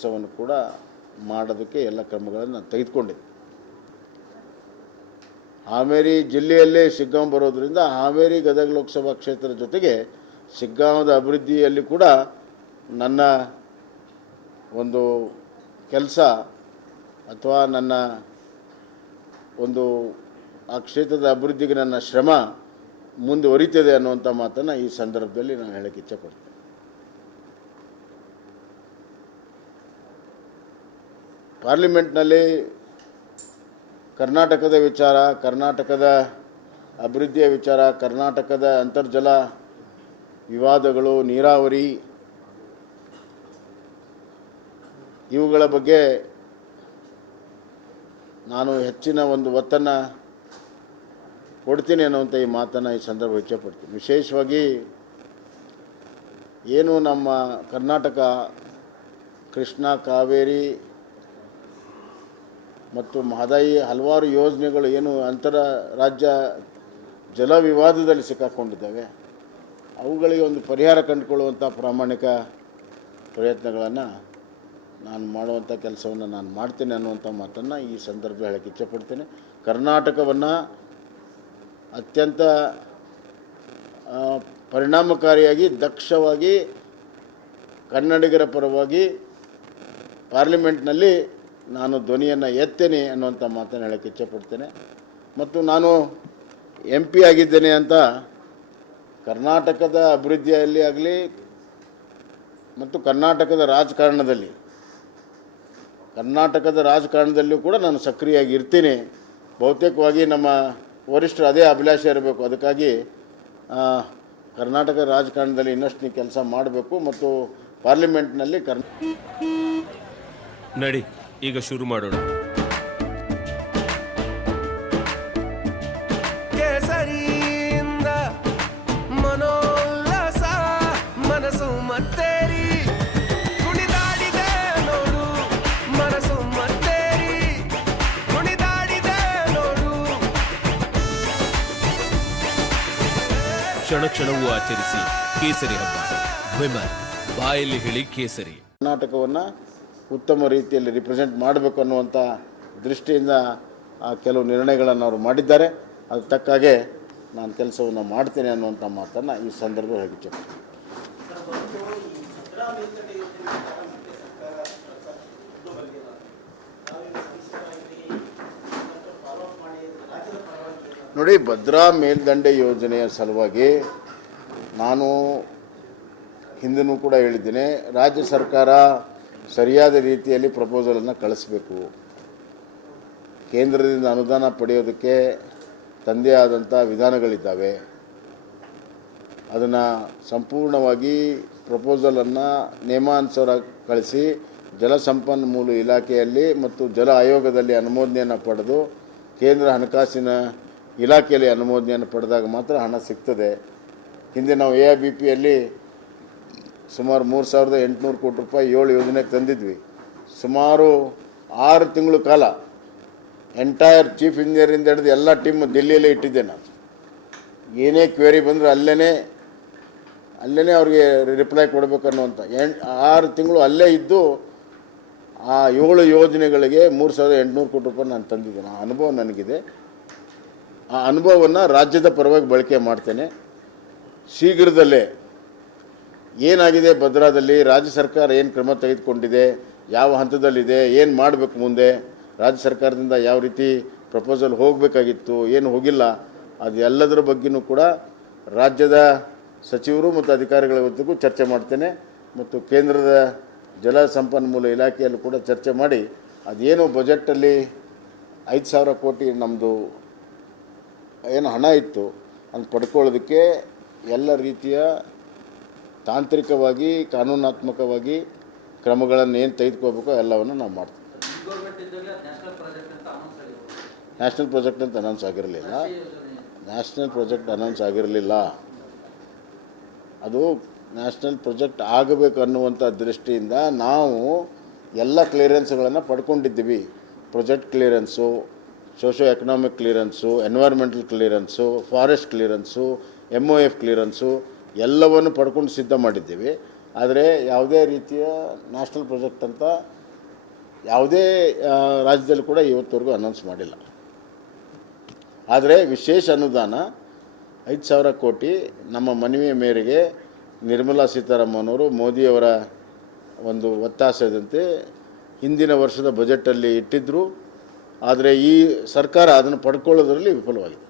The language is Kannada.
ಕೆಲಸವನ್ನು ಕೂಡ ಮಾಡೋದಕ್ಕೆ ಎಲ್ಲ ಕ್ರಮಗಳನ್ನು ನಾನು ತೆಗೆದುಕೊಂಡಿದ್ದೆ. ಹಾವೇರಿ ಜಿಲ್ಲೆಯಲ್ಲೇ ಶಿಗ್ಗಾಂವ್ ಬರೋದರಿಂದ ಹಾವೇರಿ ಗದಗ ಲೋಕಸಭಾ ಕ್ಷೇತ್ರದ ಜೊತೆಗೆ ಶಿಗ್ಗಾಂವದ ಅಭಿವೃದ್ಧಿಯಲ್ಲಿ ಕೂಡ ನನ್ನ ಒಂದು ಕೆಲಸ ಅಥವಾ ನನ್ನ ಒಂದು ಆ ಕ್ಷೇತ್ರದ ಅಭಿವೃದ್ಧಿಗೆ ನನ್ನ ಶ್ರಮ ಮುಂದುವರಿತದೆ ಅನ್ನುವಂಥ ಮಾತನ್ನು ಈ ಸಂದರ್ಭದಲ್ಲಿ ನಾನು ಹೇಳಕ್ಕೆ ಇಚ್ಛೆಪಡ್ತೇನೆ. ಪಾರ್ಲಿಮೆಂಟ್ನಲ್ಲಿ ಕರ್ನಾಟಕದ ವಿಚಾರ, ಕರ್ನಾಟಕದ ಅಭಿವೃದ್ಧಿಯ ವಿಚಾರ, ಕರ್ನಾಟಕದ ಅಂತರ್ಜಲ ವಿವಾದಗಳು, ನೀರಾವರಿ ಇವುಗಳ ಬಗ್ಗೆ ನಾನು ಹೆಚ್ಚಿನ ಒಂದು ಒತ್ತನ್ನು ಕೊಡ್ತೀನಿ ಅನ್ನುವಂಥ ಈ ಮಾತನ್ನು ಈ ಸಂದರ್ಭ ಇಚ್ಛೆಪಡ್ತೀನಿ. ವಿಶೇಷವಾಗಿ ಏನು ನಮ್ಮ ಕರ್ನಾಟಕ ಕೃಷ್ಣ, ಕಾವೇರಿ ಮತ್ತು ಮಹದಾಯಿ ಹಲವಾರು ಯೋಜನೆಗಳು ಏನು ಅಂತರ ರಾಜ್ಯ ಜಲ ವಿವಾದದಲ್ಲಿ ಸಿಕ್ಕಾಕೊಂಡಿದ್ದಾವೆ, ಅವುಗಳಿಗೆ ಒಂದು ಪರಿಹಾರ ಕಂಡುಕೊಳ್ಳುವಂಥ ಪ್ರಾಮಾಣಿಕ ಪ್ರಯತ್ನಗಳನ್ನು ನಾನು ಮಾಡುವಂಥ ಕೆಲಸವನ್ನು ನಾನು ಮಾಡ್ತೇನೆ ಅನ್ನುವಂಥ ಮಾತನ್ನು ಈ ಸಂದರ್ಭ ಹೇಳಕ್ಕೆ ಇಚ್ಛೆಪಡ್ತೇನೆ. ಕರ್ನಾಟಕವನ್ನು ಅತ್ಯಂತ ಪರಿಣಾಮಕಾರಿಯಾಗಿ, ದಕ್ಷವಾಗಿ ಕನ್ನಡಿಗರ ಪರವಾಗಿ ಪಾರ್ಲಿಮೆಂಟ್ನಲ್ಲಿ ನಾನು ಧ್ವನಿಯನ್ನು ಎತ್ತೇನೆ ಅನ್ನುವಂಥ ಮಾತನ್ನು ಹೇಳಕ್ಕೆ ಇಚ್ಛೆಪಡ್ತೇನೆ. ಮತ್ತು ನಾನು MP ಆಗಿದ್ದೇನೆ ಅಂತ ಕರ್ನಾಟಕದ ಅಭಿವೃದ್ಧಿಯಲ್ಲಿ ಆಗಲಿ ಮತ್ತು ಕರ್ನಾಟಕದ ರಾಜಕಾರಣದಲ್ಲಿಯೂ ಕೂಡ ನಾನು ಸಕ್ರಿಯವಾಗಿ ಇರ್ತೀನಿ. ಬಹುತೇಕವಾಗಿ ನಮ್ಮ ವರಿಷ್ಠರು ಅದೇ ಅಭಿಲಾಷೆ ಇರಬೇಕು. ಅದಕ್ಕಾಗಿ ಕರ್ನಾಟಕ ರಾಜಕಾರಣದಲ್ಲಿ ಇನ್ನಷ್ಟು ನೀವು ಕೆಲಸ ಮಾಡಬೇಕು ಮತ್ತು ಪಾರ್ಲಿಮೆಂಟ್ನಲ್ಲಿ ನಡಿ ಈಗ ಶುರು ಮಾಡೋಣ. ಕೇಸರಿಯಿಂದ ಮನೋಲ್ಲಾಸ ಮನಸ್ಸು ಮತ್ತೇರಿ ಕುಣಿದಾಡಿದೆ ನೋಡು, ಮನಸ್ಸು ಮತ್ತೇರಿ ಕುಣಿದಾಡಿದೆ ನೋಡು. ಕ್ಷಣ ಕ್ಷಣವೂ ಆಚರಿಸಿ ಕೇಸರಿ ಹಬ್ಬ. ವಿಮಲ್ ಬಾಯಲ್ಲಿ ಹೇಳಿ ಕೇಸರಿ. ಕರ್ನಾಟಕವನ್ನು ಉತ್ತಮ ರೀತಿಯಲ್ಲಿ ರಿಪ್ರೆಸೆಂಟ್ ಮಾಡಬೇಕು ಅನ್ನುವಂಥ ದೃಷ್ಟಿಯಿಂದ ಕೆಲವು ನಿರ್ಣಯಗಳನ್ನು ಅವರು ಮಾಡಿದ್ದಾರೆ. ಅದು ತಕ್ಕಾಗೆ ನಾನು ಕೆಲಸವನ್ನು ಮಾಡ್ತೇನೆ ಅನ್ನುವಂಥ ಮಾತನ್ನು ಈ ಸಂದರ್ಭ ಹೇಳಿಕೆ. ನೋಡಿ, ಭದ್ರಾ ಮೇಲ್ದಂಡೆ ಯೋಜನೆಯ ಸಲುವಾಗಿ ನಾನು ಹಿಂದೂ ಕೂಡ ಹೇಳಿದ್ದೇನೆ, ರಾಜ್ಯ ಸರ್ಕಾರ ಸರಿಯಾದ ರೀತಿಯಲ್ಲಿ ಪ್ರಪೋಸಲನ್ನು ಕಳಿಸಬೇಕು. ಕೇಂದ್ರದಿಂದ ಅನುದಾನ ಪಡೆಯೋದಕ್ಕೆ ತಂದೆ ಆದಂಥ ವಿಧಾನಗಳಿದ್ದಾವೆ. ಅದನ್ನು ಸಂಪೂರ್ಣವಾಗಿ ಪ್ರಪೋಸಲನ್ನು ನಿಯಮಾನುಸಾರ ಕಳಿಸಿ ಜಲಸಂಪನ್ಮೂಲ ಇಲಾಖೆಯಲ್ಲಿ ಮತ್ತು ಜಲ ಆಯೋಗದಲ್ಲಿ ಅನುಮೋದನೆಯನ್ನು ಪಡೆದು ಕೇಂದ್ರ ಹಣಕಾಸಿನ ಇಲಾಖೆಯಲ್ಲಿ ಅನುಮೋದನೆಯನ್ನು ಪಡೆದಾಗ ಮಾತ್ರ ಹಣ ಸಿಗ್ತದೆ. ಹಿಂದೆ ನಾವು AIBPಯಲ್ಲಿ ಸುಮಾರು 3,800 ಕೋಟಿ ರೂಪಾಯಿ 7 ಯೋಜನೆಗೆ ತಂದಿದ್ವಿ. ಸುಮಾರು 6 ತಿಂಗಳ ಕಾಲ ಎಂಟೈರ್ ಚೀಫ್ ಇಂಜಿನಿಯರಿಂದ ಹಿಡಿದು ಎಲ್ಲ ಟೀಮ್ ದಿಲ್ಲಿಯಲ್ಲೇ ಇಟ್ಟಿದ್ದೆ ನಾನು. ಏನೇ ಕ್ವೇರಿ ಬಂದರೆ ಅಲ್ಲೇ ಅವ್ರಿಗೆ ರಿಪ್ಲೈ ಕೊಡಬೇಕನ್ನುವಂಥ 6 ತಿಂಗಳು ಅಲ್ಲೇ ಇದ್ದು ಆ 7 ಯೋಜನೆಗಳಿಗೆ 3,800 ಕೋಟಿ ರೂಪಾಯಿ ನಾನು ತಂದಿದ್ದೇನೆ. ಆ ಅನುಭವ ನನಗಿದೆ. ಆ ಅನುಭವವನ್ನು ರಾಜ್ಯದ ಪರವಾಗಿ ಬಳಕೆ ಮಾಡ್ತೇನೆ. ಶೀಘ್ರದಲ್ಲೇ ಏನಾಗಿದೆ ಭದ್ರಾದಲ್ಲಿ, ರಾಜ್ಯ ಸರ್ಕಾರ ಏನು ಕ್ರಮ ತೆಗೆದುಕೊಂಡಿದೆ, ಯಾವ ಹಂತದಲ್ಲಿದೆ, ಏನು ಮಾಡಬೇಕು, ಮುಂದೆ ರಾಜ್ಯ ಸರ್ಕಾರದಿಂದ ಯಾವ ರೀತಿ ಪ್ರಪೋಸಲ್ ಹೋಗಬೇಕಾಗಿತ್ತು, ಏನು ಹೋಗಿಲ್ಲ, ಅದೆಲ್ಲದರ ಬಗ್ಗೆಯೂ ಕೂಡ ರಾಜ್ಯದ ಸಚಿವರು ಮತ್ತು ಅಧಿಕಾರಿಗಳ ಜೊತೆಗೂ ಚರ್ಚೆ ಮಾಡ್ತೇನೆ. ಮತ್ತು ಕೇಂದ್ರದ ಜಲ ಸಂಪನ್ಮೂಲ ಇಲಾಖೆಯಲ್ಲೂ ಕೂಡ ಚರ್ಚೆ ಮಾಡಿ ಅದೇನು ಬಜೆಟಲ್ಲಿ 5,000 ಕೋಟಿ ನಮ್ಮದು ಏನು ಹಣ ಇತ್ತು ಅದು ಪಡ್ಕೊಳ್ಳೋದಕ್ಕೆ ಎಲ್ಲ ರೀತಿಯ ತಾಂತ್ರಿಕವಾಗಿ, ಕಾನೂನಾತ್ಮಕವಾಗಿ ಕ್ರಮಗಳನ್ನು ಏನು ತೆಗೆದುಕೋಬೇಕೋ ಎಲ್ಲವನ್ನು ನಾವು ಮಾಡ್ತೀವಿ. ನ್ಯಾಷನಲ್ ಪ್ರಾಜೆಕ್ಟ್ ಅಂತ ಅನೌನ್ಸ್ ಆಗಿರಲಿಲ್ಲ. ಅದು ನ್ಯಾಷನಲ್ ಪ್ರಾಜೆಕ್ಟ್ ಆಗಬೇಕು ಅನ್ನುವಂಥ ದೃಷ್ಟಿಯಿಂದ ನಾವು ಎಲ್ಲ ಕ್ಲಿಯರೆನ್ಸ್ಗಳನ್ನು ಪಡ್ಕೊಂಡಿದ್ದೀವಿ. Project clearance, socio economic clearance, environmental clearance, forest clearance, MOF clearance ಎಲ್ಲವನ್ನು ಪಡ್ಕೊಂಡು ಸಿದ್ಧ ಮಾಡಿದ್ದೀವಿ. ಆದರೆ ಯಾವುದೇ ರೀತಿಯ ನ್ಯಾಷನಲ್ ಪ್ರಾಜೆಕ್ಟ್ ಅಂತ ಯಾವುದೇ ರಾಜ್ಯದಲ್ಲಿ ಕೂಡ ಇವತ್ತವರೆಗೂ ಅನೌನ್ಸ್ ಮಾಡಿಲ್ಲ. ಆದರೆ ವಿಶೇಷ ಅನುದಾನ 5,000 ಕೋಟಿ ನಮ್ಮ ಮನವಿಯ ಮೇರೆಗೆ ನಿರ್ಮಲಾ ಸೀತಾರಾಮನ್ ಅವರು ಮೋದಿಯವರ ಒಂದು ಒತ್ತಾಸೆದಂತೆ ಹಿಂದಿನ ವರ್ಷದ ಬಜೆಟಲ್ಲಿ ಇಟ್ಟಿದ್ದರು. ಆದರೆ ಈ ಸರ್ಕಾರ ಅದನ್ನು ಪಡ್ಕೊಳ್ಳೋದ್ರಲ್ಲಿ ವಿಫಲವಾಗಿದೆ.